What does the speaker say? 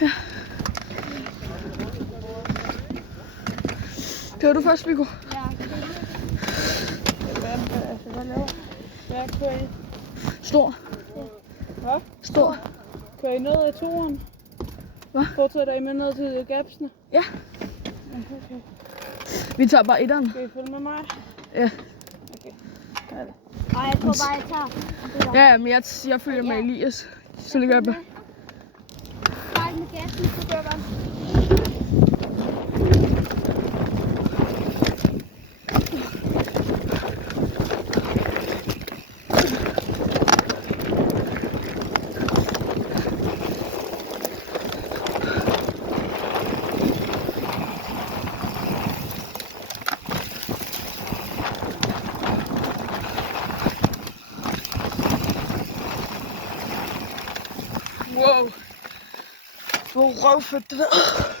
Ja. Det var du først, Viggo. Ja, Hvad kører I? Stor. Hvad? Stor. Kører I ned i turen? Hvad? Fortsætter I med ned til Gapsene? Ja. Okay. Vi tager bare etteren. Skal I følge med mig? Ja. Okay. og jeg tror bare, jeg tager. Ja, men jeg følger med Elias. Så ligger jeg på. Start med gassen, så gør man. Wow. Hvor røvfedt det der.